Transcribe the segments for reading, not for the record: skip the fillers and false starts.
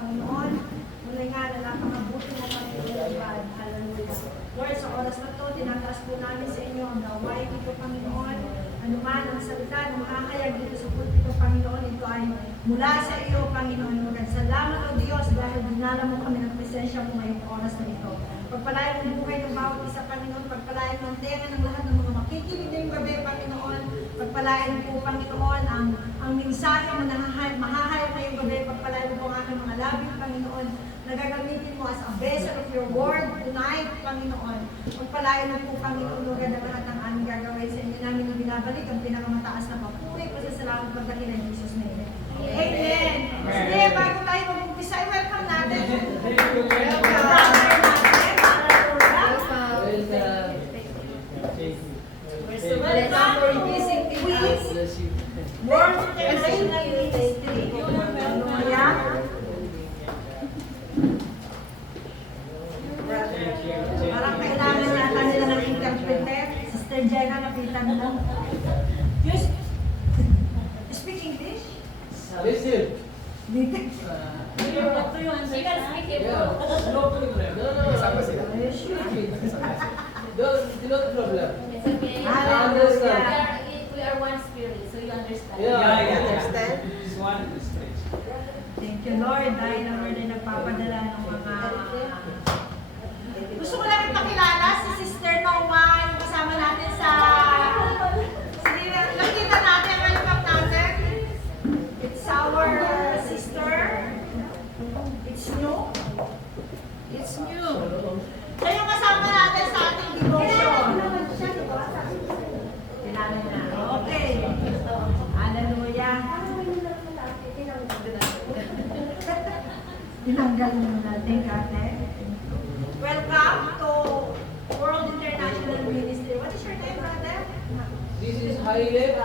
Panginoon. Muli nga na napakabuti mo, Panginoon God. Hallelujah. Lord, sa oras na ito, tinataas po namin sa inyo ang gawain dito, Panginoon. Ano man ang salita ng makakayag dito sa pulpito, Panginoon, ito ay mula sa iyo, Panginoon. Salamat o Diyos dahil dinala mo kami ng presensya mo ngayong oras na ito. Pagpalain ang buhay ng bawat isa, Panginoon. Pagpalain ang tenga ng lahat ng mga makikinig ngayong gabi, Panginoon. Pagpalain po, Panginoon, ang mensahe mo na mahahayag ngayong gabi. Pagpalain po ang aking mga labi, Panginoon, na gagamitin mo as a vessel of your word tonight, Panginoon. Pagpalain mo po, Panginoon, Lord, ang lahat ng aming gagawin sa inyo namin na binabalik ang pinakamataas na papuri. Pasasalamat pagdating ng Jesus na ito. Amen. Sige, bago tayo mag-umpisa, welcome natin. Welcome for visiting us. World International Ministry. Hallelujah. Parang kailangan yata nila ng interpreter. Sister Jenna, nakita mo. Yes. Speak English? Listen. Dito. She can speak Hebrew. No problem. No problem. It's okay. Hallelujah. We are one spirit, so you understand. Yeah. Understand? This one is strange. Thank you, Lord. Dahil ang Lord ay nagpapadala ng mga... Gusto ko lang ipakilala si Sister Noma, yung kasama natin sa... Sige, nakita natin, welcome natin. It's our sister. It's new. It's new. Siya yung kasama natin sa ating devotion. Kilala na. Okay. Hallelujah. Tinanggal mo natin, Kate. Welcome to World International Ministry. What is your name, brother? This is Haile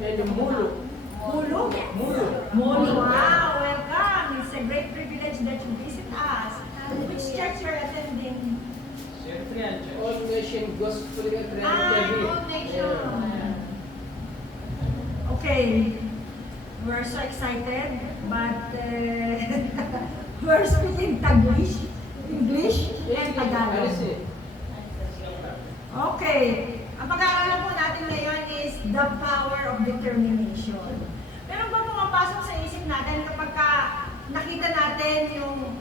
and Mulu. Mulu? Mulu. Mulu. Wow, welcome. It's a great privilege that you visit us. Which church you're attending? Syrian church. All Nation Gospel All Nation. Okay. We're so excited, but we're speaking Taglish, English, and Tagalog. Okay. Ang pag-aaralan po natin ngayon is the power of determination. Meron ba pumapasok sa isip natin kapag nakita natin yung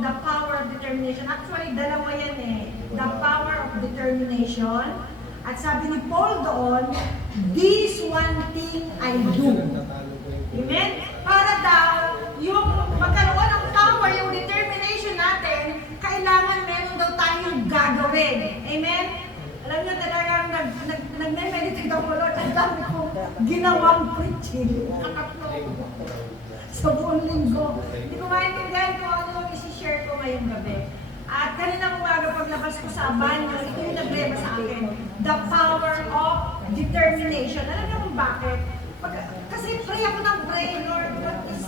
the power of determination? Actually, dalawa yan eh. The power of determination. At sabi ni Paul doon, this one thing I do. Amen? Para daw, yung magkaroon ng power, yung determination natin, kailangan meron daw tayong gagawin. Amen? Alam nyo talagang nag-meditate ako, Lord, ang dami kong ginawang preaching. Kakatlo sa buong linggo. Hindi ko maintindihan kung ano yung isi-share ko ngayong gabi. At kanina umaga paglabas ko sa banyo, ito yung naglema sa akin. The power of determination. Alam niyo kung bakit? Kasi pray ako ng pray, Lord, what is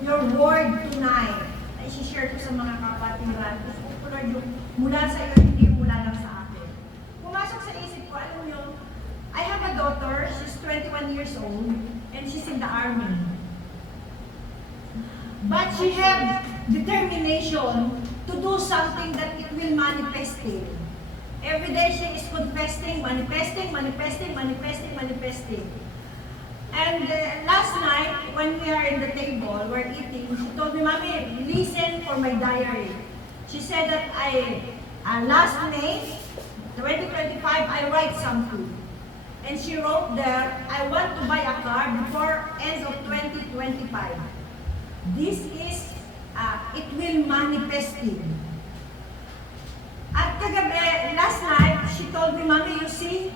your word tonight? Na isi-share ko sa mga kapatiran. Gusto ko, Lord, yung mula sa iyo, hindi yung mula lang sa akin. Pumasok sa isip ko, alam niyo, I have a daughter, she's 21 years old, and she's in the army. But she has determination to do something that it will manifest it. Every day she is confessing, manifesting. And last night, when we are in the table, we're eating, she told me, Mommy, listen for my diary. She said that last May, 2025, I write something. And she wrote there, I want to buy a car before end of 2025. This is, it will manifest it. At kagabi, last night, she told me, Mommy, you see,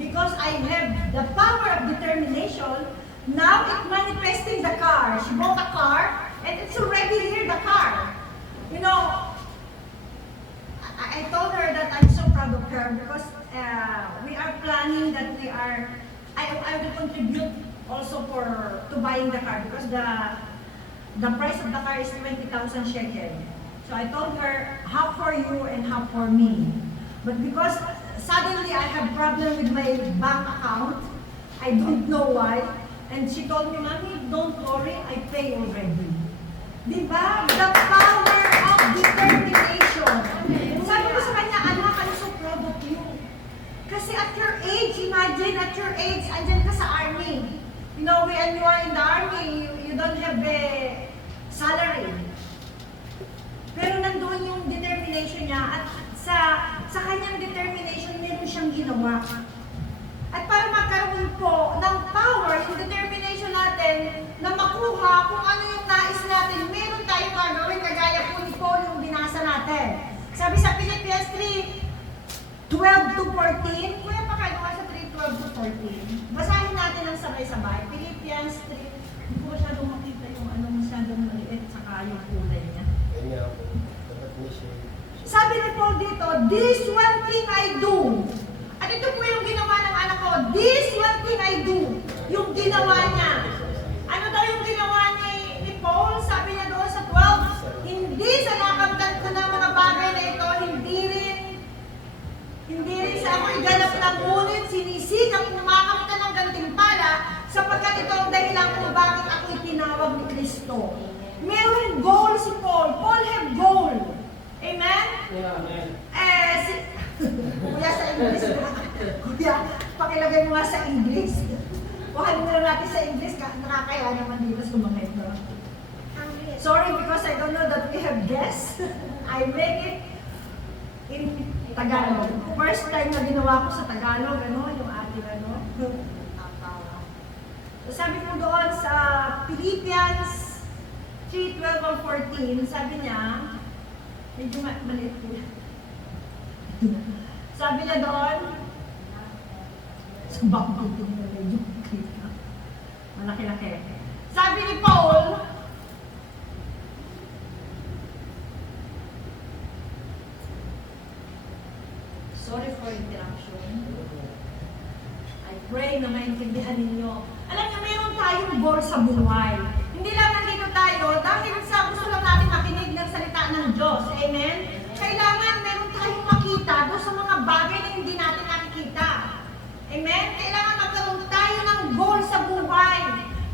because I have the power of determination, now it's manifesting the car. She bought a car, and it's already here, the car. You know, I told her that I'm so proud of her because we are planning that I will contribute also to buying the car because the price of the car is 20,000 shekel. So I told her, half for you and half for me. But because suddenly I have problem with my bank account, I don't know why. And she told me, Mommy, don't worry, I pay way already. Di ba? The power of determination. Sabi ko sa kanya, anak, I'm so proud of you. Kasi at your age, imagine at your age, andyan ka sa army. You know, when you are in the army, you don't have a salary. Pero nandoon yung determination niya at sa kanyang determination, meron siyang ginawa. At para magkaroon po ng power, yung determination natin na makuha kung ano yung nais natin, meron tayong gagawin kagaya po ni Paul yung binasa natin. Sabi sa Philippians 3:12 to 14, kuya pa kayo sa 3:12 to 14. Basahin natin ang sabay-sabay. Philippians 3, hindi ko masyadong makita yung ano masyadong maliit saka yung kulay niya. Sabi ni Paul dito, this one thing I do. At ito po yung ginawa ng anak ko. This one thing I do. Yung ginawa niya. Ano daw yung ginawa ni Paul? Sabi niya doon sa 12, hindi sa nakamtan ko ng mga bagay na ito, hindi rin sa ako'y ganap ng ngunit, sinisikap kumakamtan ng gantimpala sapagkat ito ang dahilan kung bakit ako'y tinawag ni Kristo. Meron goal si Paul. Paul have goal. Amen? Yeah, amen. Kuya sa English. Kuya, pakilagay mo nga sa English. Wakan mo lang natin sa English. Nakakaya naman dito sa mga ito. Sorry because I don't know that we have guests. I make it in Tagalog. First time na ginawa ko sa Tagalog, ano, yung ating ano. So, sabi ko doon sa Philippians 3:12-14, sabi niya, medyo maliit po. Sabi niya doon, sa bakit ito na medyo malaki-laki. Sabi ni Paul, sorry for interruption. I pray na maintindihan ninyo. Alam niyo, mayroon tayong goal sa buhay. Hindi lang nandito tayo dahil sa gusto lang natin makinig ng salita ng Diyos. Amen? Kailangan meron tayong makita doon sa mga bagay na hindi natin nakikita. Amen? Kailangan magkaroon tayo ng goal sa buhay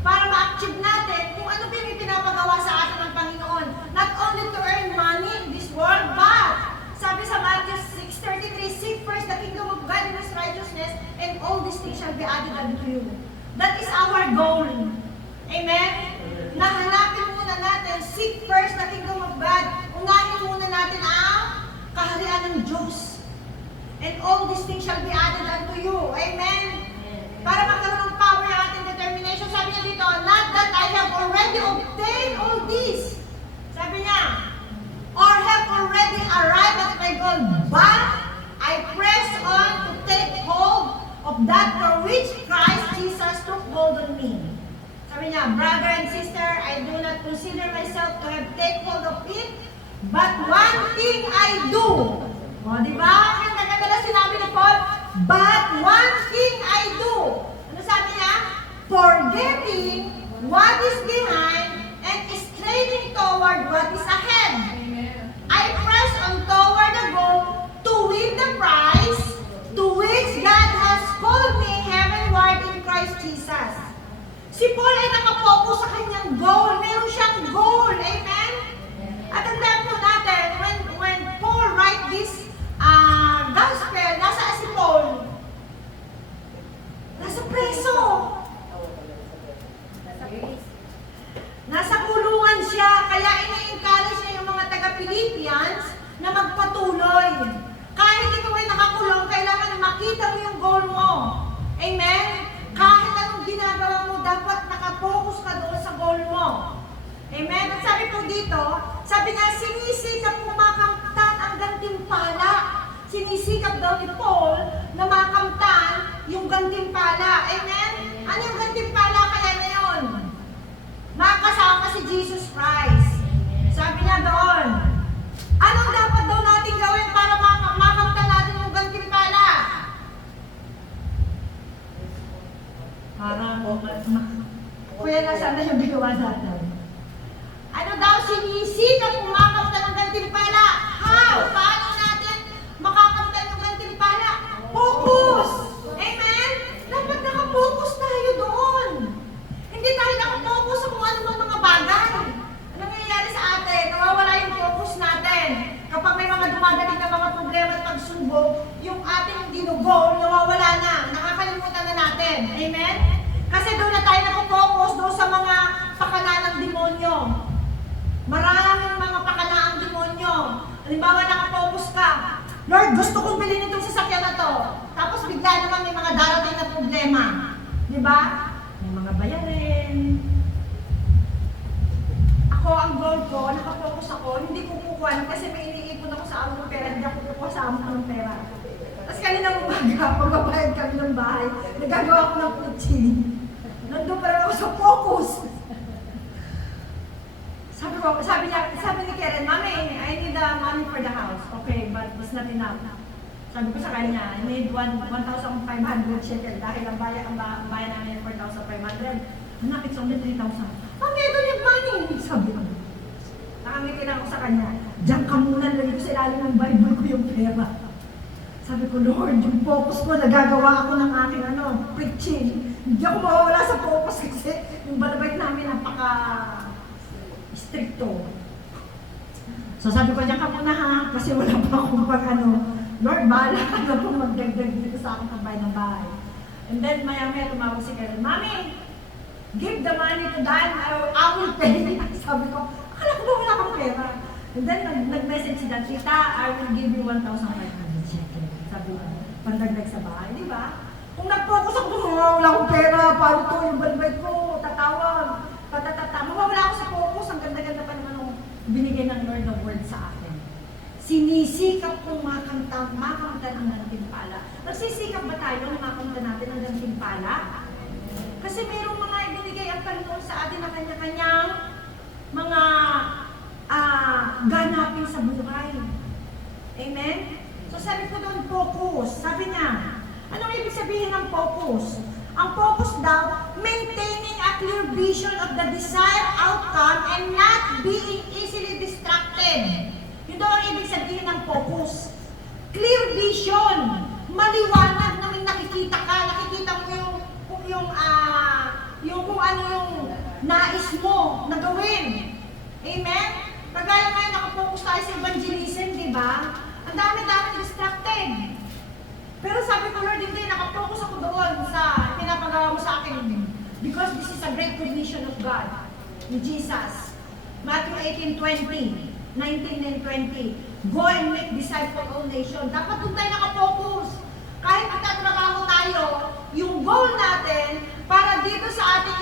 para ma-achieve natin kung ano pa yung pinapagawa sa atin ng Panginoon. Not only to earn money in this world, but sabi sa Matthew 6:33, seek first the kingdom of God and His righteousness, and all these things shall be added unto you. That is our goal. Amen? Nahanapin muna natin, seek first the kingdom of God. Unahin muna natin ang kaharian ng Diyos. And all these things shall be added unto you. Amen? Para magkaroon ng power ang ating determination. Sabi niya dito, not that I have already obtained all this. Sabi niya, or have already arrived at my goal, but I press on to take hold of that for which Christ Jesus took hold on me. Sabi niya, brother and sister, I do not consider myself to have take hold of it, but one thing I do. O, di ba? Ang nagkadala sinabi ni Paul, but one thing I do. Ano sabi niya? Forgetting what is behind and straining toward what is ahead. I press on toward the goal to win the prize to which God has called me heavenward in Christ Jesus. Si Paul ay nakapokus sa kanyang goal. Meron siyang goal. Amen? At tandaan po natin, when Paul write this gospel, nasa si Paul? Nasa preso. Nasa kulungan siya, kaya ini-encourage niya yung mga taga-Philippians na magpatuloy. Kahit ikaw ay nakakulong, kailangan makita mo yung goal mo. Amen? Kahit anong ginagawa mo, dapat nakapokus ka doon sa goal mo. Amen? At sabi po dito, sabi niya, sinisikap kumakamtan ang gantimpala. Sinisikap daw ni Paul na makamtan yung gantimpala. Amen? Ano yung gantimpala kaya na yun? Makasama si Jesus Christ. Sabi niya doon, anong dapat daw natin gawin para makamtan natin yung gantimpala? Parang, kuya na sana yung bigawa natin. Ano daw, sinisikap kumakamtan ng gantimpala? How? Paano natin makakamtan yung gantimpala? Focus! Amen? Dapat nakapokus tayo doon. Hindi tayo nakapokus sa kung ano mga bagay problema at pagsubok, yung ating ginugol, nawawala na. Nakakalimutan na natin. Amen? Kasi doon na tayo nakafocus doon sa mga pakana ng demonyo. Maraming mga pakana ang demonyo. Halimbawa, nakafocus ka. Lord, gusto kong bilhin itong sasakyan na to. Tapos bigla naman may mga darating na problema. Di ba? May mga bayarin. Ako, ang goal ko, nakafocus ako, hindi ko kukuha kasi may iniipon ako sa amo ng pera, hindi ako kukuha sa amo ng pera. Tapos kanina umaga, pagbabayad kami ng bahay, nagagawa ko ng kutsing. Nandun pa rin ako sa focus. Sabi ni Karen, Mami, I need the money for the house. Okay, but it's not enough. Sabi ko sa kanya, I need 1,500 shekel dahil ang bayan namin 4,500. Anak, it's only 3,000. Mami, I don't have money. Sabi ko. Nakamitin ako sa kanya. Diyan ka muna, lagi ko sa ilalim ng Bible ko yung pera. Sabi ko, Lord, yung focus ko, nagagawa ako ng aking preaching. Hindi ako mawawala sa focus kasi yung balabay namin napaka-stricto. So sabi ko, diyan ka muna ha, kasi wala pa akong Lord, bahala ka na po magdagdag dito sa aking kabay ng bahay. And then, maya-maya tumawag si Karen, Mami, give the money to Dan, I will pay. Sabi ko, akala ko ba wala kang pera? And then, nag-message si Dan, Tita, I will give you 1,500 shekel. Sabi ko, pandagdag sa bahay, di ba? Kung nag-focus ako, wala akong pera, paano to, yung balbay ko, tatawag, mawawala ako sa focus, ang ganda-ganda pa naman nung binigay ng Lord ng word sa akin. Sinisikap kong makamta ng gantimpala. Nagsisikap ba tayo na makamta natin ng gantimpala? Kasi mayroong mga ibinigay ang Panginoon sa atin na kanya-kanyang mga ganapin sa buhay. Amen? So sabi ko doon, focus. Sabi niya, anong ibig sabihin ng focus? Ang focus daw, maintaining a clear vision of the desired outcome and not being easily distracted. Yun daw ang ibig sabihin ng focus. Clear vision. Maliwanag na may nakikita ka. Nakikita mo yung kung ano yung nais mo na gawin. Amen? Kagaya ngayon, nakafocus tayo sa evangelism, di ba? Ang dami-dami distracted. Pero sabi ko, Lord, hindi, nakafocus ako doon sa pinapagawa mo sa akin. Because this is a great commission of God. Ni Jesus. Matthew 18:20. 19 and 20. Go and make disciples of all nations. Dapat doon tayo nakafocus. Kahit magtatrabaho tayo, yung goal natin para dito sa ating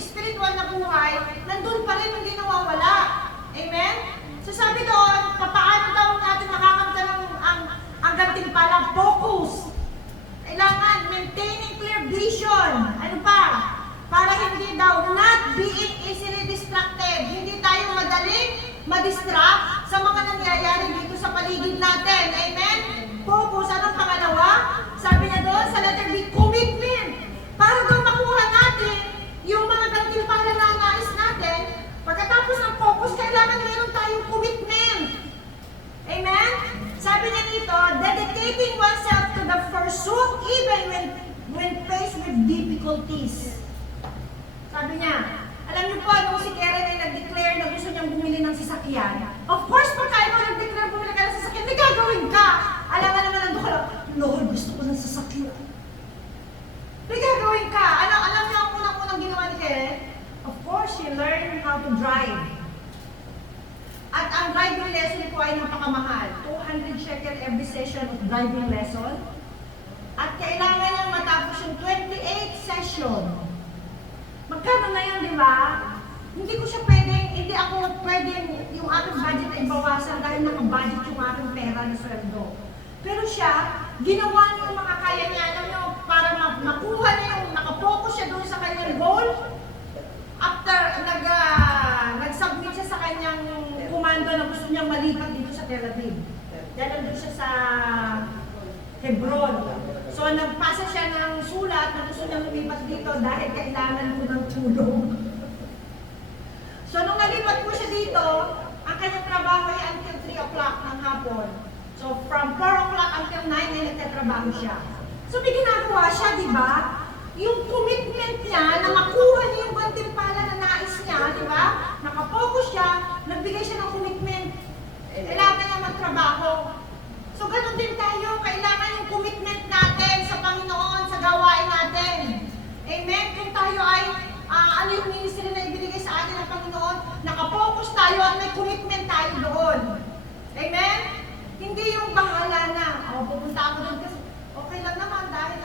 spiritual na buhay, nandun pa rin, hindi nawawala. Amen? So sabi doon, paano daw natin makakamta ng ang gantimpala? Focus. Kailangan maintaining clear vision. Ano pa? Para hindi daw not being easily distracted. Hindi tayo madaling ma-distract sa mga nangyayari dito sa paligid natin. Amen? Focus. Anong pangalawa? Sabi niya doon sa letter B, commitment. Para doon makuha natin yung mga gantimpala na nais natin, pagkatapos ng focus, kailangan meron tayong commitment. Amen? Sabi niya dito, dedicating oneself to the pursuit even when faced with difficulties. Sabi niya, alam niyo po, nung si Karen ay nag-declare na gusto niyang bumili ng sasakyan, of course, pagka ikaw nag-declare bumili ka ng sasakyan, may gagawin ka. Alam nga naman ang dukala, Lord, gusto ko ng sasakyan. May gagawin ka. Alam niyo ang unang-unang ginawa ni Karen? Of course, she learned how to drive. At ang driving lesson ko ay napakamahal. 200 shekel every session of driving lesson. At kailangan niyang matapos yung 28 session. Magkano na yun, di ba? Hindi ako pwedeng yung ating budget ay bawasan dahil nakabudget yung ating pera na sweldo. Pero siya, ginawa niya yung makakaya niya, alam niyo, para makuha niya yung nakapokus siya doon sa kanyang goal. After nag-submit siya sa kanyang komando na gusto niyang malipat dito sa Tel Aviv. Dahil doon siya sa Hebron. So, nagpasa siya ng sulat na gusto niyang lumipat dito dahil kailangan ko ng tulong. So, nung nalipat po siya dito, ang kanyang trabaho ay until 3 o'clock ng hapon. So, from 4 o'clock until 9 ay nagtatrabaho siya. So, may ginagawa siya, di ba? Yung commitment niya na makuha niya yung gantimpala na nais niya, di ba? Nakapokus siya, nagbigay siya ng commitment. Kailangan niya magtrabaho. So, So, ganun din tayo. Kailangan yung commitment natin sa Panginoon, sa gawain natin. Amen? Kung tayo ay, ano yung ministry na ibinigay sa atin ng Panginoon, nakapokus tayo at may commitment tayo doon. Amen? Hindi yung bahala na, pupunta ako doon kasi okay lang naman dahil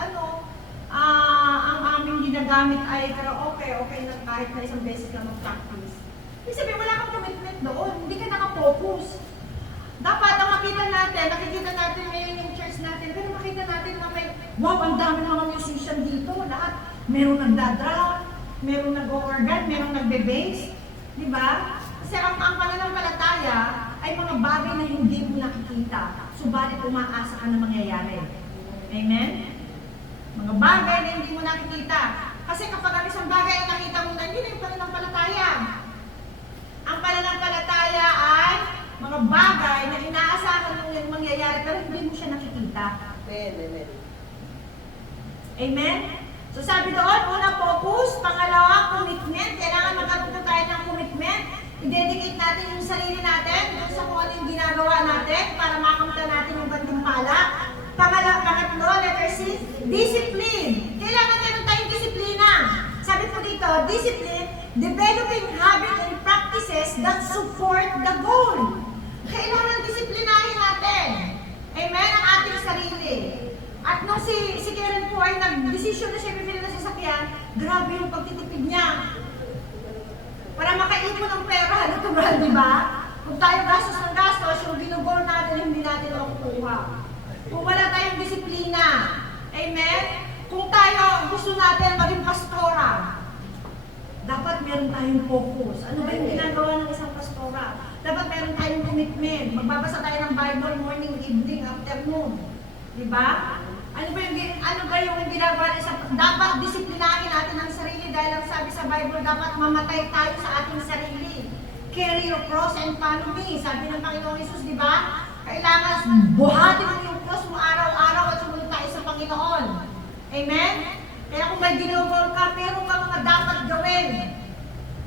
ang aming ginagamit ay okay lang kahit na isang beses lang mag-practice. Ibig sabihin, wala kang commitment doon, hindi ka nakapokus. Dapat ang nakikita natin ngayon yung church natin, pero makita natin na may, wow, ang dami ng mga musician dito, lahat. Merong nagdadrum, merong nag-organ, merong nagbe-bass, di ba? Kasi ang pananampalataya ay mga bagay na hindi mo nakikita, subalit umaasa ka na mangyayari. Amen? Mga bagay na hindi mo nakikita. Kasi kapag ang isang bagay ay nakita mo na, hindi na yung pananampalataya. Ang pananampalataya ay mga bagay na inaasahan mo yung mangyayari pero hindi mo siya nakikita. Amen. Amen? So sabi doon, una focus, pangalawa commitment. Kailangan magkaroon tayo ng commitment. I-dedicate natin yung sarili natin doon sa kung ano yung ginagawa natin para makamta natin yung gantimpala. Pangatlo, letter C, discipline. Kailangan meron tayong disiplina. Sabi po dito, discipline, developing habits and practices that support the goal. Kailangan disiplinahin natin. Amen? Ang ating sarili. At nung si Karen po ay nag-desisyon na siya bibili ng sasakyan, grabe yung pagtitipid niya. Para makaipon ng pera, natural, di ba? Kung tayo gastos ng gastos, yung ginugol natin, hindi natin makukuha. Kung wala tayong disiplina, amen? Kung tayo gusto natin maging pastora, dapat meron tayong focus. Ano ba yung ginagawa ng isang pastora? Dapat meron tayong commitment. Magbabasa tayo ng Bible morning, evening, afternoon. Di ba? Ano ba yung ginagawa ng isang dapat disiplinahin natin ang sarili dahil ang sabi sa Bible, dapat mamatay tayo sa ating sarili. Carry your cross and follow me. Sabi ng Panginoong Hesus, di ba? Kailangan buhatin mo yung cross mo araw-araw at sumunod tayo sa Panginoon. Amen? Kaya kung may ginagawa ka, meron ka mga dapat gawin.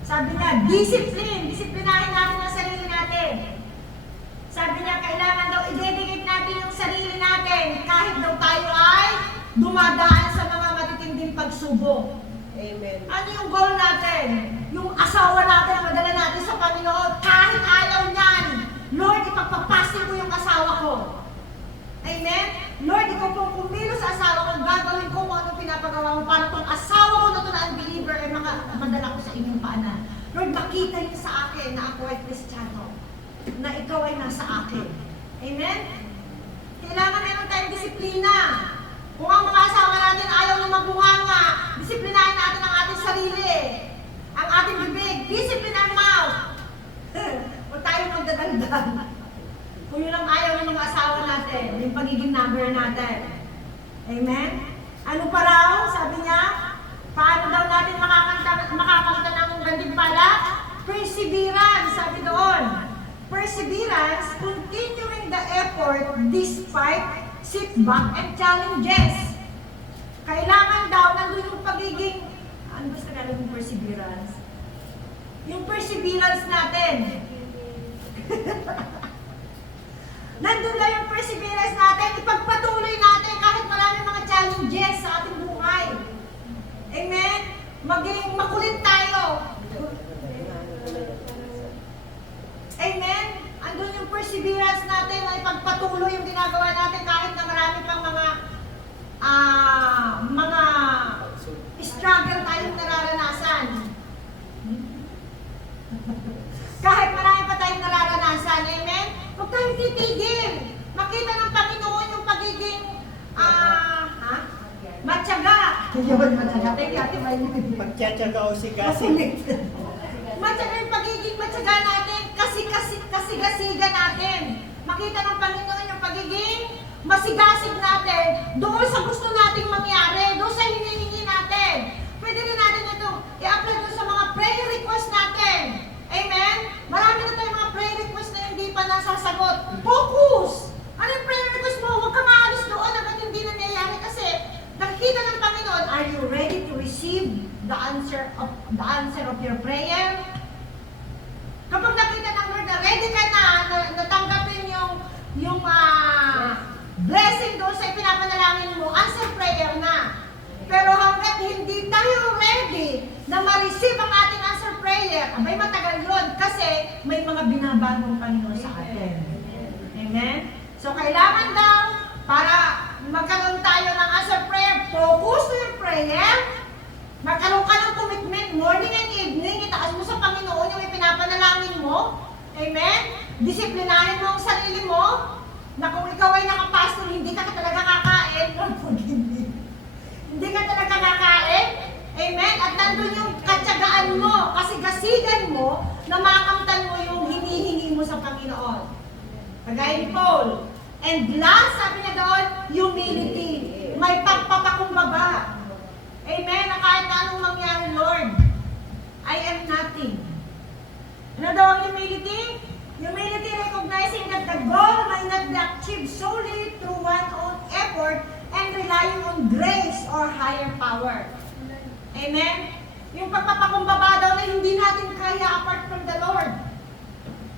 Sabi niya, discipline. Disiplinahin natin ang sarili natin. Sabi niya, kailangan daw i-dedicate natin yung sarili natin kahit daw tayo ay dumadaan sa mga matitinding pagsubok. Amen. Ano yung goal natin? Yung asawa natin ang madala natin sa Panginoon. Kahit ayaw niyan, Lord, ipagpapasin ko yung asawa ko. Amen? Lord, ikaw pong kumilos sa asawa ko, gagawin ko kung anong pinapagawa mo para itong asawa ko na ito na unbeliever ay madala ko sa inyong paanan. Lord, makita niyo sa akin na ako ay Kristiyano, na ikaw ay nasa akin. Amen? Kailangan meron tayong disiplina. Kung ang mga asawa natin ayaw na magbunganga, disiplinahin natin ang ating sarili. Ang ating bibig, discipline ang mouth. Huwag tayo magdadagdag. Kung yun ang ayaw ng mga asawa natin, yung pagiging number natin. Amen? Ano pa raw? Sabi niya, paano daw natin makakanta ng gantimpala? Perseverance, sabi doon. Perseverance, continuing the effort despite setback and challenges. Kailangan daw, nandun yung pagiging, ano ba sa Tagalog yung perseverance? Yung perseverance natin. Nandun lang yung perseverance natin, ipagpatuloy natin kahit maraming mga challenges sa ating buhay. Amen? Maging makulit tayo. Amen? Andun yung perseverance natin na ipagpatuloy yung ginagawa natin kahit na marami pang mga struggle tayong nararanasan. Kahit marami pa tayong nararanasan. Amen? Huwag tayong titigil. Makita ng Panginoon yung pagiging matyaga. Yun, matyaga. Thank you, Ate Maylin. Magtsatsaga o sigasi. Matyaga yung pagiging matyaga natin, kasiga-siga natin. Makita ng Panginoon yung pagiging masigasig natin doon sa gusto nating mangyari, doon sa hinihingi natin. Pwede rin natin ito i-apply doon sa mga prayer request natin. Amen? Marami na tayong mga prayer request na hindi pa nasasagot. Focus! Ano yung prayer request mo? Huwag ka maalis doon hanggang hindi nangyayari kasi nakikita ng Panginoon, are you ready to receive the answer of your prayer? Kapag nakita ng Lord na ready ka na natanggapin yung tayo ready na ma-receive ang ating answer prayer, abay matagal yun kasi may mga binabagong Panginoon sa atin. Amen? So, kailangan daw, para magkaroon tayo ng answer prayer, focus to your prayer, magkaroon ka ng commitment, morning and evening, itaas mo sa Panginoon yung ipinapanalangin mo. Amen? Disiplinahin mo ang sarili mo, na kung ikaw ay nakapastor, hindi ka talaga kakain, Lord, forgive me. Hindi ka talaga kakain. Amen? At nandun yung katsagaan mo, kasigasigan mo, na makamtan mo yung hinihingi mo sa Panginoon. Kagaya ni Paul. And last, sabi niya doon, humility. May pagpapakumbaba. Amen? Na kahit na anong mangyari, Lord, I am nothing. Ano daw ang humility? Humility recognizing that the goal might not be achieved solely through one's own effort and relying on grace or higher power. Amen? Yung pagpapakumbaba daw na hindi natin kaya apart from the Lord.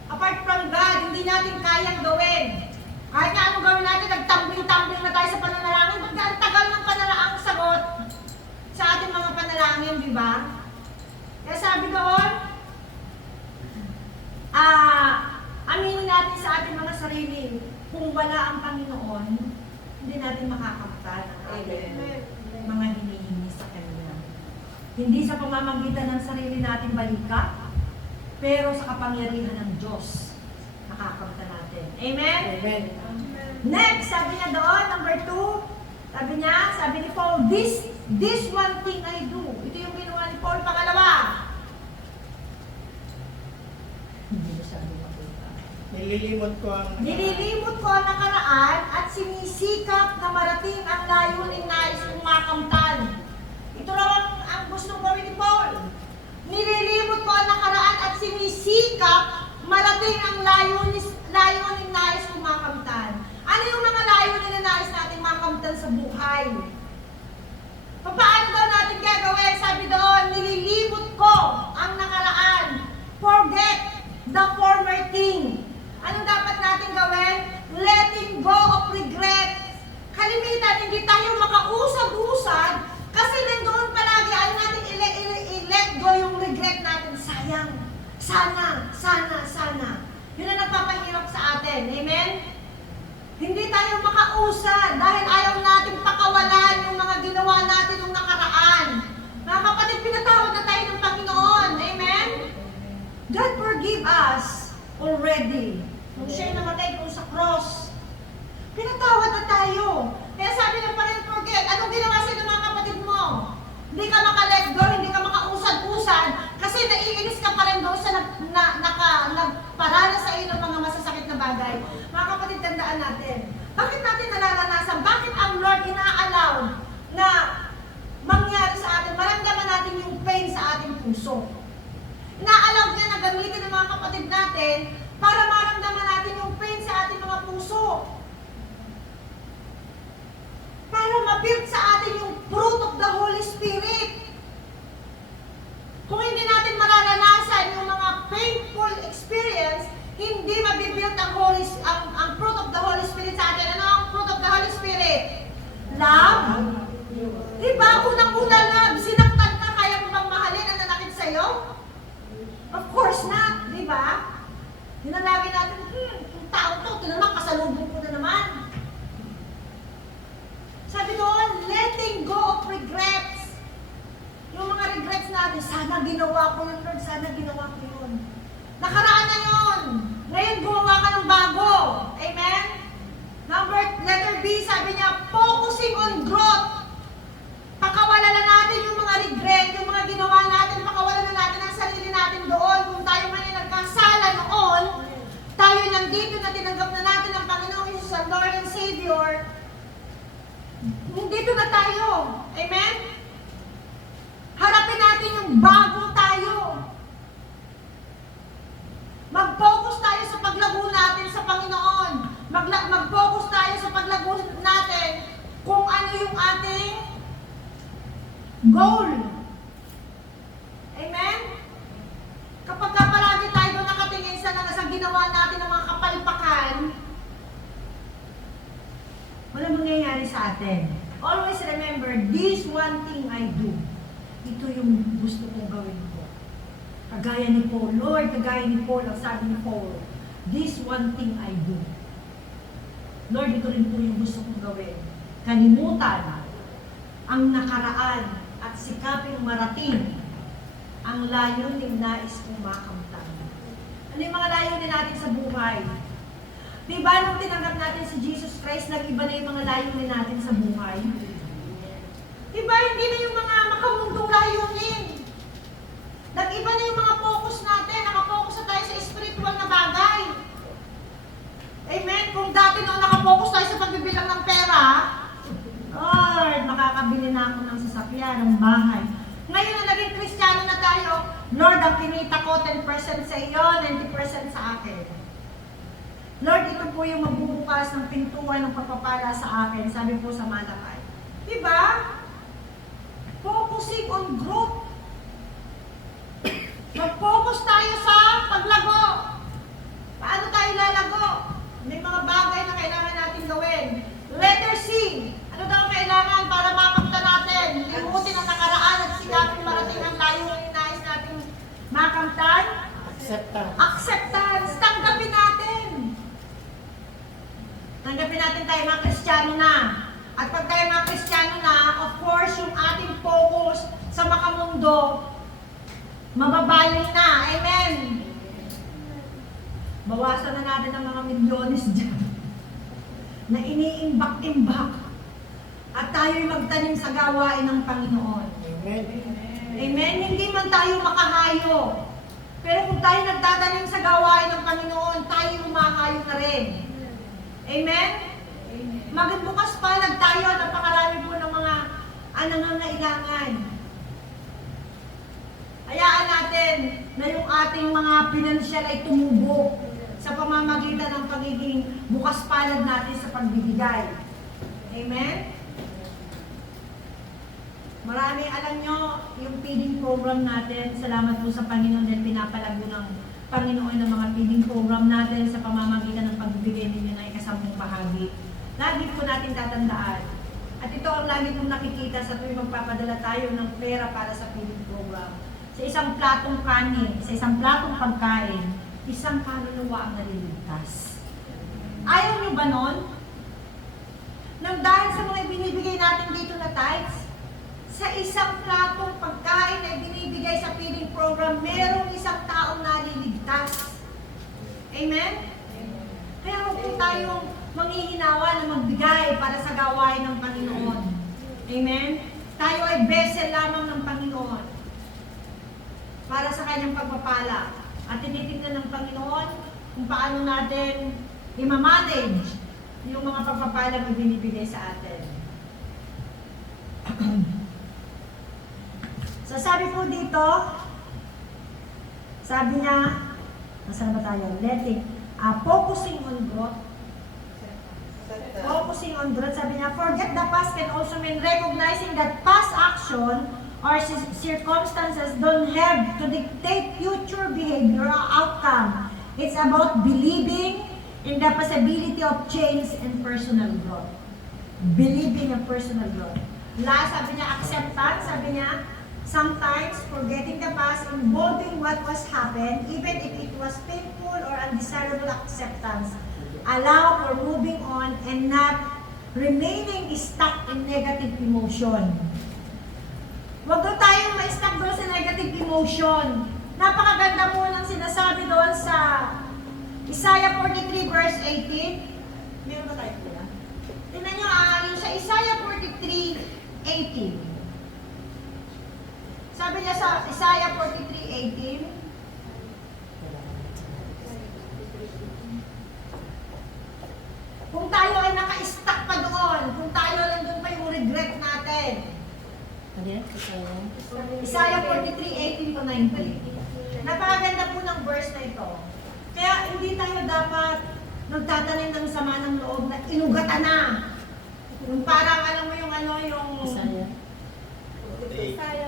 Apart from God, hindi natin kayang gawin. Kahit na anong gawin natin, nagtambling-tambling na tayo sa pananalangin. Ba't ang tagal ng panalaang sagot sa ating mga panalangin, di ba? Kaya sabi doon, aminin natin sa ating mga sarili, kung wala ang Panginoon, hindi natin makakamtan ang ating mga hinihingi sa Kanya. Hindi sa pamamagitan ng sarili nating balika, pero sa kapangyarihan ng Diyos, nakakamtan natin. Amen? Amen. Next, sabi niya doon, number 2, sabi ni Paul, this one thing I do. Ito yung ginawa ni Paul, pangalawa. Hindi na sabi mapunta. Nililimot Nililimot ko ang nakaraan at sinisikap na marating ang layunin nais kong makamtan. Ito raw ang gustong gawin ni Paul. Nililimot ko ang nakaraan at sinisikap marating ang layunin nais kong makamtan. Ano yung mga layunin na nais natin makamtan sa buhay? Paano daw natin gagawin? Sabi doon, nililimot ko ang nakaraan. Forget the former thing. Anong dapat natin gawin? Letting go of regret. Kalimitan, hindi tayo makausad-usad kasi nandoon palagi ayaw natin i-let go yung regret natin. Sayang. Sana. Yun ang nagpapahirap sa atin. Amen? Hindi tayo makausad dahil ayaw natin pakawalan yung mga ginawa natin nung nakaraan. Mga kapatid, pinatawad na tayo ng Panginoon. Amen? God forgive us already. Nung siya'y namatay po sa cross, pinatawad na tayo. Kaya sabi ng Panginoon, forget. Anong ginawa sa'yo ng mga kapatid mo? Hindi ka maka-let go, hindi ka makausad-usad, kasi naiinis ka pa rin doon sa nagparala sa iyo ng mga masasakit na bagay. Mga kapatid, tandaan natin. Bakit natin nararanasan? Bakit ang Lord ina-allow na mangyari sa atin? Maramdaman natin yung pain sa ating puso. Ina-allow niya na gamitin ng mga kapatid natin para maramdaman natin yung pain sa ating mga puso. Para ma-build sa atin yung fruit of the Holy Spirit. Kung hindi natin mararanasan yung mga painful experience, hindi mabibuild ang fruit of the Holy Spirit sa atin. Ano ang fruit of the Holy Spirit? Love. Diba? Unang-una love. Sinaktan ka, kaya mo bang mahalin ang nanakit sa'yo? Of course not. Diba? Yun ang lagi natin, yung tao to, ito naman, kasalubong ko na naman. Sabi doon, letting go of regrets. Yung mga regrets natin, sana ginawa ko yun, Lord, sana ginawa ko yun. Nakaraan na yun. Ngayon, gumawa ka ng bago. Amen? Letter B, sabi niya, focusing on growth. Pakawala na natin yung mga regret, yung mga ginawa natin, pakawala na natin ang sarili natin doon. Kung tayo man ay nagkasala noon, tayo nandito na tinanggap na natin ang Panginoong Jesus, ang Lord and Savior, nandito na tayo. Amen? Harapin natin yung bago tayo. Mag-focus tayo sa paglago natin sa Panginoon. Mag-focus tayo sa paglago natin kung ano yung ating goal. Amen? Kapag palagi tayo doon nakatingin sa ginawa natin ng mga kapalpakan, walang mangyayari sa atin. Always remember, this one thing I do. ito yung gusto kong gawin ko. Kagaya ni Paul, Lord, kagaya ni Paul, ang sabi ni Paul, this one thing I do. Lord, ito rin po yung gusto kong gawin. Kalimutan ang nakaraan at sikaping marating ang layunin nais kong makamtan. Ano yung mga layunin natin sa buhay? Diba nung tinanggap natin si Jesus Christ, nag-iba na yung mga layunin natin sa buhay? Diba hindi na yung mga makamundong layunin? Nag-iba na yung mga focus natin, nakafocus na tayo sa spiritual na bagay. Amen? Kung dati nung nakafocus tayo sa pagbibilang ng pera, Lord, makakabili na ako ng sasakyan, ng bahay. Ngayon na naging Kristiyano na tayo, Lord, ang kinita ko 10% sa iyo, 90% sa akin. Lord, ito po yung magbubukas ng pintuan ng pagpapala sa akin, sabi po sa Malakay. Diba? Focusing on growth. Mag-focus tayo sa paglago. Paano tayo lalago? May mga bagay na kailangan natin gawin. Letter C. Ano daw ang kailangan para makamta natin? Limutin ang nakaraan at sikapin marating ang layunin nais natin makamtan. Acceptance. Acceptance. Tanggapin natin. Tanggapin natin tayo mga Kristiyano na. At pag tayo mga Kristiyano na, of course, yung ating focus sa makamundo, mababaling na. Amen. Bawasan na natin ang mga milyones dyan na iniimbak-imbak at tayo'y magtanim sa gawain ng Panginoon. Amen. Amen? Hindi man tayo makahayo. Pero kung tayo nagtatanim sa gawain ng Panginoon, tayo humahayo na rin. Amen? Maging bukas pa, nagtayo, napakarami po ng mga nangangailangan. Hayaan natin na yung ating mga pinansyal ay tumubo sa pamamagitan ng pagiging bukas palad natin sa pagbibigay. Amen? Marami, alam nyo, yung feeding program natin, salamat po sa Panginoon dahil pinapalago ng Panginoon ng mga feeding program natin sa pamamagitan ng pagbibigay ninyo ng ikasampung bahagi. Lagi po natin tatandaan. At ito ang lagi kong nakikita sa tuwing magpapadala tayo ng pera para sa feeding program. Sa isang platong kanin, sa isang platong pagkain, isang kaluluwa ang naliligtas. Ayaw nyo ba nun? Nang dahil sa mga binibigay natin dito na tithes, sa isang platong pagkain na binibigay sa feeding program, merong isang taong naliligtas. Amen? Kaya huwag po tayong manghihinawa na magbigay para sa gawain ng Panginoon. Amen? Tayo ay vessel lamang ng Panginoon para sa kanyang pagpapala. At tinitingnan ng Panginoon kung paano natin i-manage yung mga pagpapalang ibinibigay sa atin. So sabi po dito, sabi niya, nasaan ba tayo? Focusing on growth. Focusing on growth, sabi niya, forget the past can also mean recognizing that past action or circumstances don't have to dictate future behavior or outcome. It's about believing in the possibility of change and personal growth. Believing in personal growth. Last, sabi niya, acceptance, sabi niya, sometimes forgetting the past involving what was happened, even if it was painful or undesirable acceptance, allow for moving on and not remaining stuck in negative emotion. Huwag daw tayong ma-stuck doon sa negative emotion. Napakaganda po ng sinasabi doon sa Isaiah 43 verse 18. Meron ba tayo po yan? Tingnan nyo, yung sa Isaiah 43, 18. Sabi niya sa Isaiah 43, 18, kung tayo ay naka-stuck pa doon, kung tayo nandun pa yung regret natin. Isaiah 43, 18 to 19. Napakaganda po ng verse na ito. Kaya hindi tayo dapat nagtatanim ng sama ng loob na inugatan na. Yung parang alam mo yung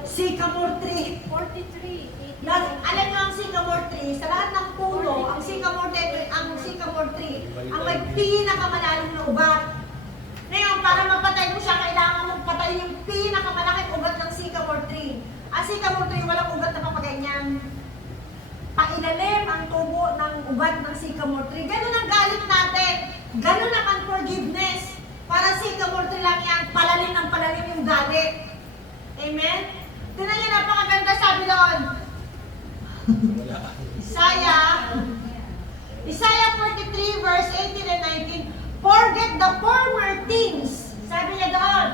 sycamore tree. 43. Alam nyo ang sycamore tree, sa lahat ng puno, ang sycamore tree, ang may pinakamalalim na ugat. Ngayon, para mapatay mo siya, kailangan mong patay yung pinakamalaking ugat ng sycamore tree. Ang sycamore tree, walang ugat na papaganyan. Pailalim ang tubo ng ugat ng sycamore tree. Ganun ang galit natin. Ganun ang unforgiveness. Para sycamore tree lang yan, palalim ng palalim yung galit. Amen? Tingnan niyo, napakaganda sabi doon. Isaiah 43 verse 18 and 19, forget the former things. Sabi niya doon,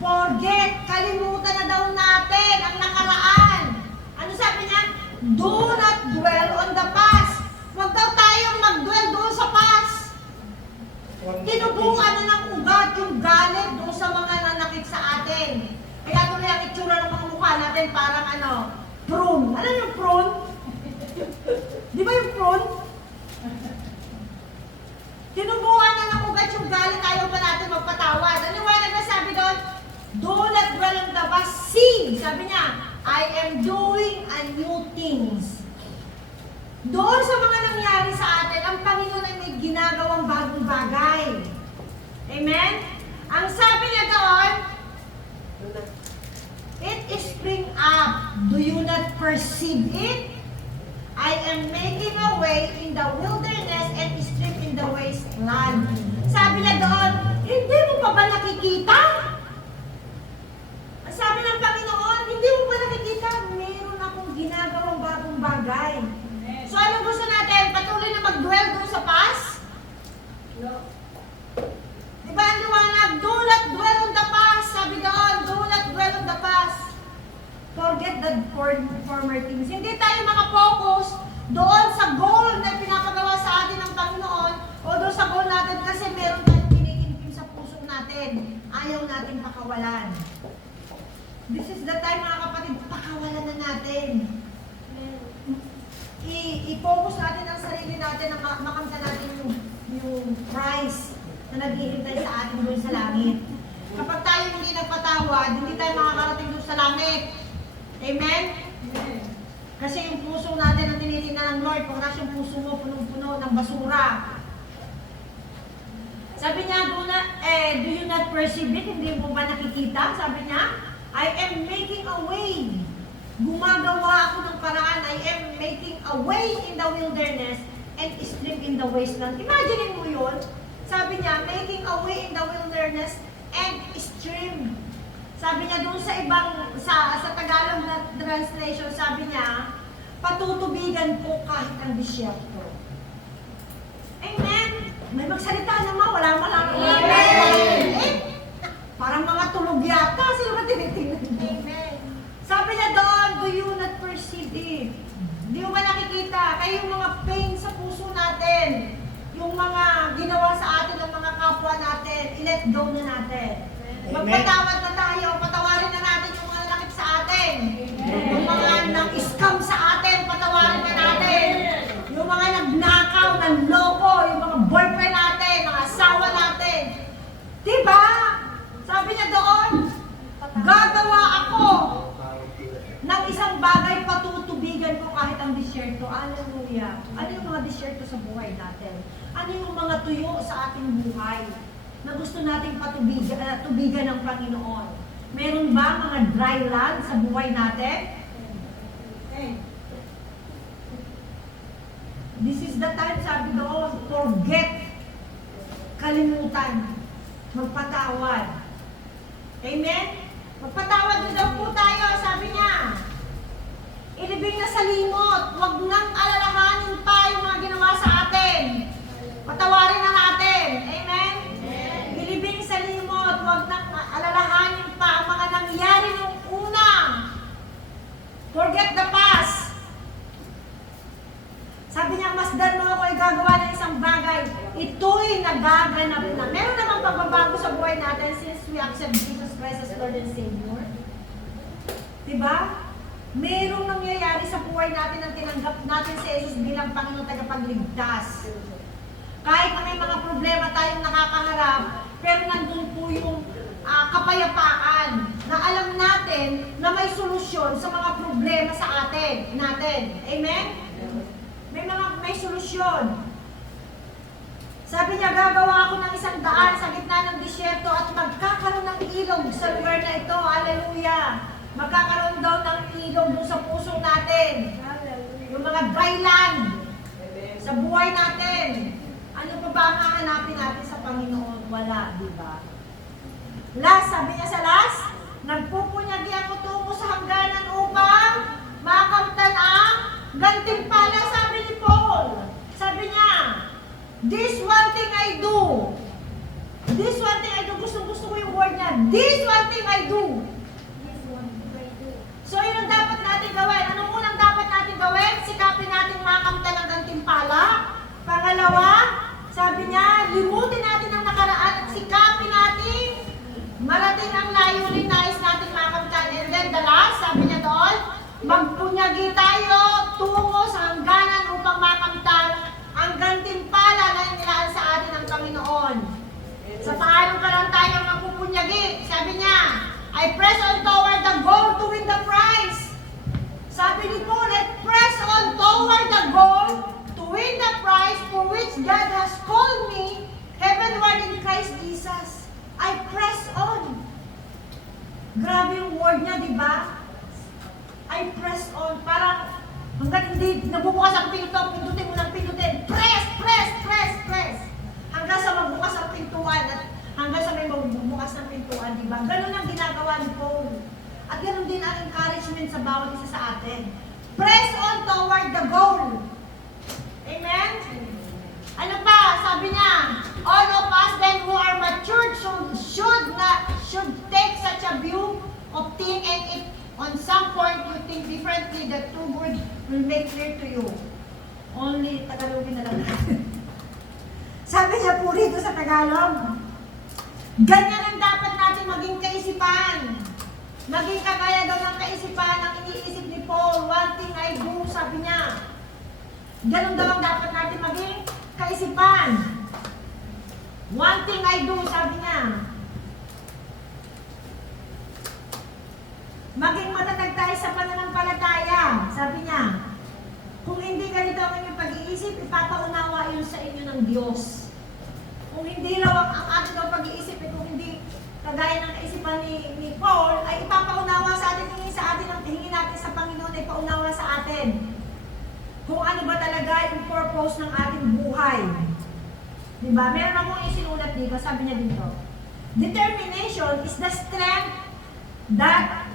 forget, kalimutan na daw natin ang nakaraan. Ano sabi niya? Do not dwell on the past. Huwag daw tayong mag-dwell doon sa past. Tinubuan na ng ugat yung galit doon sa mga nanakit sa atin. Kaya tuloy ang itsura ng mga mukha natin parang prune. Alam yung prune? Di ba yung prune? Tinubuan na ng ugat yung galit, ayaw pa natin magpatawad. Ano yung nagsasabi doon? Do not dwell on the past. See, sabi niya, I am doing a new things. Doon sa mga nangyari sa atin, ang Panginoon ay may ginagawang bagong bagay. Amen? Ang sabi niya doon, it is spring up. Do you not perceive it? I am making a way in the wilderness and stream in the wasteland. Sabi niya doon, hindi mo pa ba nakikita? Ang sabi ng Panginoon, hindi mo ba nakikita? Meron akong ginagawang bagong bagay. So anong gusto natin? Patuloy na mag-dwell doon sa past? No. Diba ang liwanag? Do not dwell on the past. Sabi doon, do not dwell on the past. Forget the former things. Hindi tayo makapokus doon sa goal na pinapagawa sa atin ng Panginoon o doon sa goal natin kasi meron tayong kinikintim sa puso natin. Ayaw natin pakawalan. This is the time, mga kapatid, pakawalan na natin. I-focus natin ang sarili natin na makamta natin yung prize na naghihintay sa atin doon sa langit. Kapag tayo hindi nagpatawad, hindi tayo makakarating doon sa langit. Amen? Kasi yung puso natin ang tinitingnan ng Lord, kung nasa yung puso mo punong-puno ng basura. Sabi niya, do you not perceive it? Hindi mo ba nakikita? Sabi niya, I am making a way. Gumagawa ako ng paraan. I am making a way in the wilderness and stream in the wasteland. Imagine mo yun. Sabi niya, making a way in the wilderness and stream. Sabi niya doon sa sa Tagalog na translation, sabi niya, patutubigan ko kahit ang disyerto. Amen? May magsalita naman, wala. Parang mga tulog yata. Sino ba tinitingnan? Amen. Sabi niya doon, do you not perceive it? Hindi mo ba nakikita? Kaya yung mga pain sa puso natin, yung mga ginawa sa atin ng mga kapwa natin, i-let go na natin. Magpatawad na tayo, patawarin na natin yung mga nakit sa atin. Yung mga nang-scam sa atin, patawarin na natin. Yung mga nagnakaw, nanloko, yung mga boyfriend natin, mga asawa natin. Diba? Sabi niya doon, gagawa ako ng isang bagay, patutubigan ko kahit ang disyerto. Hallelujah. Ano yung mga disyerto sa buhay natin? Ano yung mga tuyo sa ating buhay na gusto nating tubigan ng Panginoon? Meron ba mga dry land sa buhay natin? This is the time, sabi doon, forget, kalimutan, magpatawad. Amen? Magpatawad na daw po tayo, sabi niya. Ilibing na sa limot, huwag nang alalahanin pa yung mga ginawa sa atin. Patawarin na natin. Amen? Ilibing sa limot, huwag nang alalahanin pa ang mga nangyari nung una. Forget the past. Sabi niya, masdan mo ako ay gagawa ng isang bagay. Ito'y nagaganap na. Meron namang pagbabago sa buhay natin since we accept Jesus Christ as Lord and Savior. Diba? Merong nangyayari sa buhay natin ang tinanggap natin si Jesus bilang Panginoon tagapagligtas. Kahit na may mga problema tayong nakakaharap, pero nandun po yung kapayapaan na alam natin na may solusyon sa mga problema sa atin, natin. Amen? May solusyon. Sabi niya, gagawa ako ng isang daan sa gitna ng disyerto at magkakaroon ng ilog sa lugar na ito. Hallelujah! Magkakaroon daw ng ilog doon sa puso natin. Yung mga dry land sa buhay natin. Ano pa ba ang hahanapin natin sa Panginoon? Wala, di ba? Last, sabi niya sa last, nagpupunyagi ako tungo sa hangganan upang makamtan ang gantimpala, sabi ni Paul. Sabi niya, this one thing I do. This one thing I do. Gusto ko yung word niya. This one thing I do. So, yun ang dapat natin gawin. Anong unang dapat natin gawin? Sikapin natin makamtan ang gantimpala. Pangalawa, sabi niya, limutin natin ang nakaraan at sikapin natin marating ang layunin nais natin makamtan. And then the last, sabi niya doon, magpunyagi tayo tungo sa hangganan upang makamtan ang gantimpala na inilaan sa atin ng Panginoon. Sa paano pa lang tayo magpupunyagi? Sabi niya, I press on toward the goal to win the prize. Sabi ni Paul, I press on toward the goal to win the prize for which God has called me heavenward in Christ Jesus. I press on. Grabe yung word niya, di ba? I press on. Parang hanggang hindi nabubukas ang pinto, pindutin mo ng pindutin. Press, press, press, press. Hanggang sa magbukas ang pintuan at hanggang sa may magbubukas ng pintuan, di ba? Ganun ang ginagawa ni Paul. At ganun din ang encouragement sa bawat isa sa atin. Press on toward the goal. Amen? Ano pa? Sabi niya, all of us then who are matured should take such a view of things, and if on some point you think differently, the two words will make clear to you. Only Tagalogin na lang. Sabi niya po rito sa Tagalog, ganyan ang dapat natin maging kaisipan. Maging kagaya daw ng kaisipan ang iniisip ni Paul. One thing I do, sabi niya. Ganun daw ang dapat natin maging kaisipan. One thing I do, sabi niya. Maging matatag tayo sa pananampalataya, sabi niya. Kung hindi ganito ang inyong pag-iisip, ipapaunawa yun sa inyo ng Diyos. Kung hindi raw ang ating daw pag-iisip, kung hindi kagaya ng kaisipan ni Paul, ay ipapaunawa sa atin, hingin natin sa Panginoon ay paunawa sa atin. Kung ano ba talaga yung purpose ng ating buhay. Diba? Meron akong isinulat dito, sabi niya dito, determination is the strength that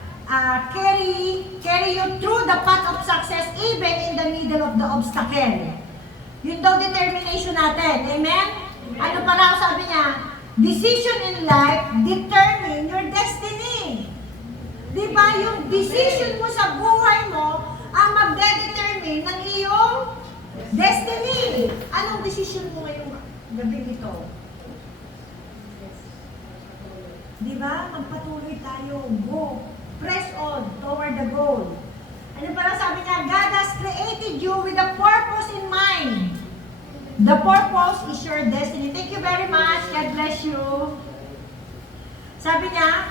carry you through the path of success even in the middle of the obstacle. Yun daw determination natin. Amen? Ano pa raw sabi niya? Decision in life determine your destiny. Diba? Yung decision mo sa buhay mo ang magde-determine ng iyong destiny. Anong decision mo ngayong gabi nito? Diba? Magpatuloy tayo. Go. Press on toward the goal. Ano pala sabi niya? God has created you with a purpose in mind. The purpose is your destiny. Thank you very much. God bless you. Sabi niya,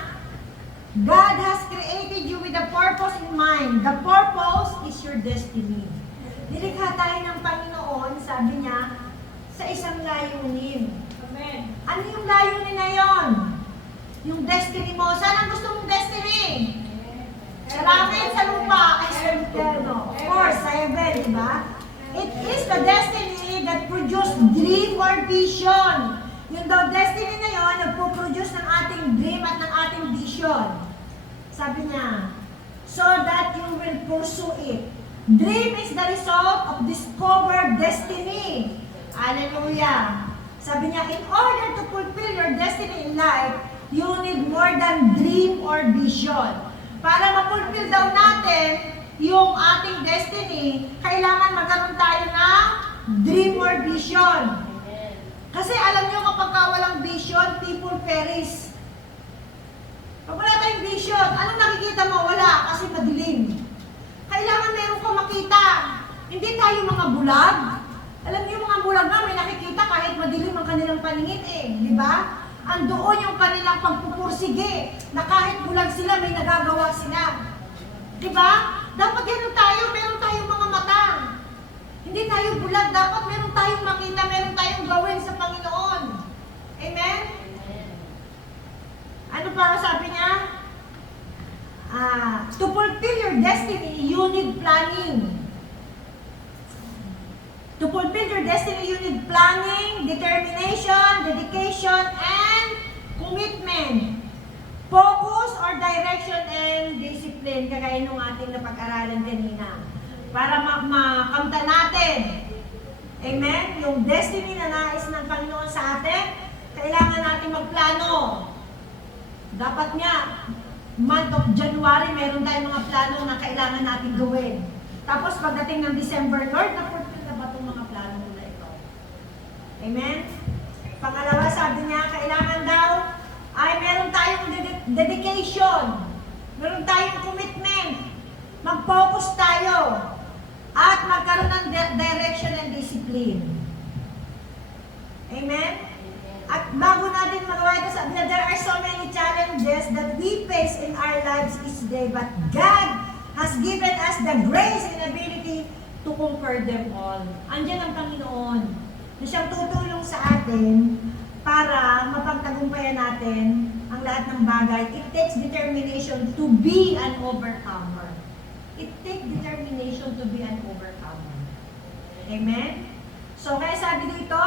God has created you with a purpose in mind. The purpose is your destiny. Nilikha tayo ng Panginoon, sabi niya, sa isang layunin. Amen. Ano yung layunin na yon? Yung destiny mo. Saan ang gusto mong destiny? Sa langit, sa lupa, ay sa impyerno. Of course, sa heaven, di ba? It is the destiny that produce dream or vision. Yung daw destiny na yon, nagpo-produce ng ating dream at ng ating vision. Sabi niya, so that you will pursue it. Dream is the result of discovered destiny. Hallelujah. Sabi niya, in order to fulfill your destiny in life, you need more than dream or vision. Para ma-fulfill daw natin yung ating destiny, kailangan magkaroon tayo ng dream or vision. Kasi alam nyo, kapag walang vision, people perish. Pag wala tayong vision, anong nakikita mo? Wala, kasi madilim. Kailangan meron kang makita. Hindi tayo mga bulag. Alam niyo mga bulag na may nakikita kahit madilim ang kanilang paningin di ba? Andoon yung kanilang pagpupursige na kahit bulag sila, may nagagawa sila. Di ba? Dapat ganun tayo, meron tayong mga mata. Hindi tayo bulag, dapat meron tayong makita, meron tayong gawin sa Panginoon. Amen? Ano para sabi niya? To fulfill your destiny, you need planning. To fulfill your destiny, you need planning, determination, dedication, and commitment. Focus or direction and discipline, kagaya nung ating napag-aralan kanina. Para makamta natin, amen, yung destiny na nais ng Panginoon sa atin, kailangan natin magplano. Dapat nga, month of January, meron tayong mga plano na kailangan natin gawin. Tapos pagdating ng December, Lord, na-fulfill na ba itong mga plano mo na ito? Amen? Pangalawa, sabi niya, kailangan daw ay meron tayong dedication. Meron tayong commitment. Mag-focus tayo. At magkaroon ng direction and discipline. Amen? At bago natin magawa ito, sabi na, there are so many challenges that we face in our lives each day, but God has given us the grace and ability to conquer them all. Andiyan ang Panginoon na siyang tutulong sa atin para mapagtagumpayan natin ang lahat ng bagay. It takes determination to be an overcomer. It takes determination to be an overcomer. Amen? So, kaya sabi dito,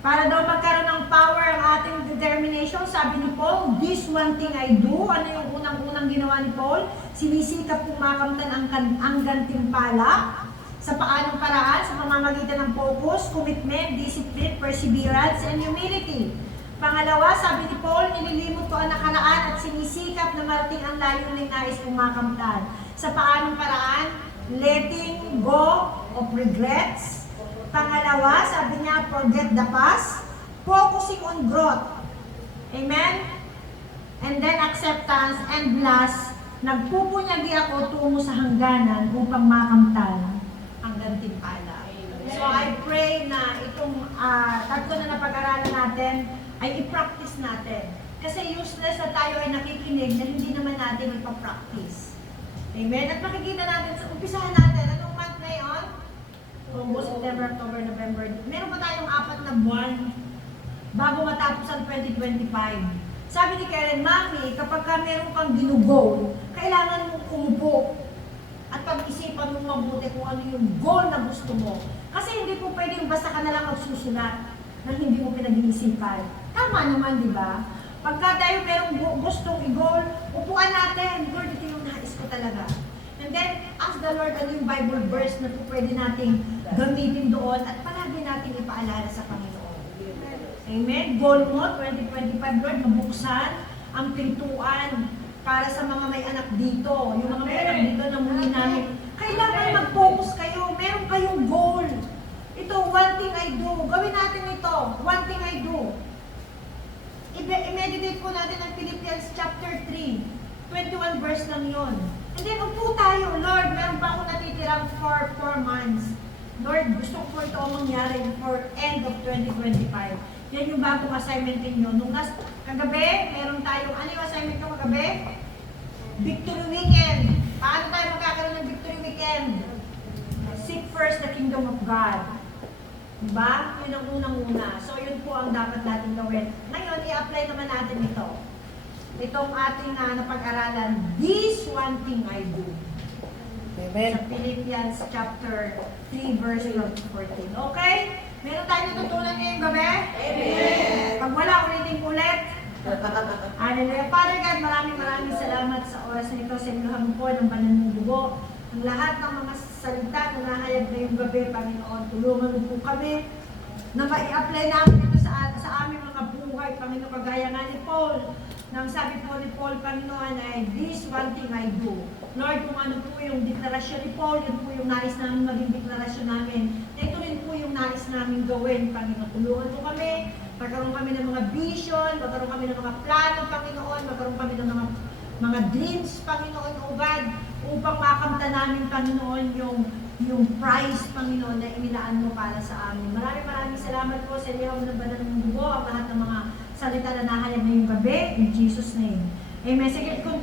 para daw magkaroon ng power ang ating determination, sabi ni Paul, this one thing I do. Ano yung unang-unang ginawa ni Paul? Sinisikap kong makamtan ang gantimpala sa paanong paraan, sa pamamagitan ng focus, commitment, discipline, perseverance, and humility. Pangalawa, sabi ni Paul, nililimot ko ang nakaraan at sinisikap na marating ang layuning nais kong makamtan. Sa paanong paraan? Letting go of regrets. Pangalawa, sabi niya, forget the past, focusing on growth. Amen? And then acceptance, and last, nagpupunyagi ako tungo sa hangganan upang makamtan ang gantimpala. So I pray na itong tatlo na napag-aralan natin ay i-practice natin. Kasi useless na tayo ay nakikinig na hindi naman natin ipapractice. Amen? At makikita natin, umpisahan natin, anong month ngayon? August, September, October, November. Meron pa tayong 4 na buwan bago matapos ang 2025. Sabi ni Karen, Mami, kapag ka meron kang ginugol, kailangan mong umupo at pag-isipan mong mabuti kung ano yung goal na gusto mo. Kasi hindi po pwedeng basta ka na lang magsusulat na hindi mo pinag-iisipan. Tama naman, di ba? Pagka tayo merong gustong i-goal, upuan natin. Lord, ito yung nais ko talaga. And then, ask the Lord ano yung Bible verse na po pwede nating gamitin doon at palagi nating ipaalala sa Panginoon. Amen? Goal mo, 2025, Lord, mabuksan ang pintuan para sa mga may anak dito. Yung mga may anak dito na muli namin. Kailangan mag-focus kayo. Meron kayong goal. Ito, one thing I do. Gawin natin ito. One thing I do. I-meditate po natin ang Philippians chapter 3. 21 verse lang yun. And then, upo tayo, Lord, meron pa ako natitirang for 4 months. Lord, gusto ko po ito mangyari for end of 2025. Yan yung bagong assignment ninyo. Nung kagabi, meron tayong, ano yung assignment nyo kagabi? Victory Weekend. Paano tayo magkakaroon ng Victory Weekend? Seek first the kingdom of God. Diba? Yun ang unang-una. So, yun po ang dapat natin gawin. Ngayon, i-apply naman natin ito. Itong ating napag-aralan, this one thing I do. Amen. Sa Philippians chapter 3 verse 14. Okay? Meron tayo natutunan ngayong gabi? Amen! Pag wala, ulit. Hallelujah. Father God, maraming salamat sa oras na ito. Sa iluhan po ng banal mong dugo. Ang lahat ng mga salita na nahayag ngayong gabi, Panginoon, tulungan mo po kami na ma-i-apply namin ito sa aming mga buhay, Panginoon, kagaya nga ni Paul. Nang sabi po ni Paul, Panginoon, ay this one thing I do. Lord, kung ano po yung deklarasyon ni Paul, yun po yung nais namin maging deklarasyon namin. Ito rin po yung nais namin gawin, Panginoon. Tulungan po kami, magkaroon kami ng mga vision, magkaroon kami ng mga plano, Panginoon, magkaroon kami ng mga dreams, Panginoon, O God, upang makamta namin, Panginoon, yung prize, Panginoon, na inilaan mo para sa amin. Maraming salamat po sa iyo ng banal ng dugo, ang lahat ng mga salita na nahayag ngayong gabi, in Jesus' name. Amen. Sige, continue.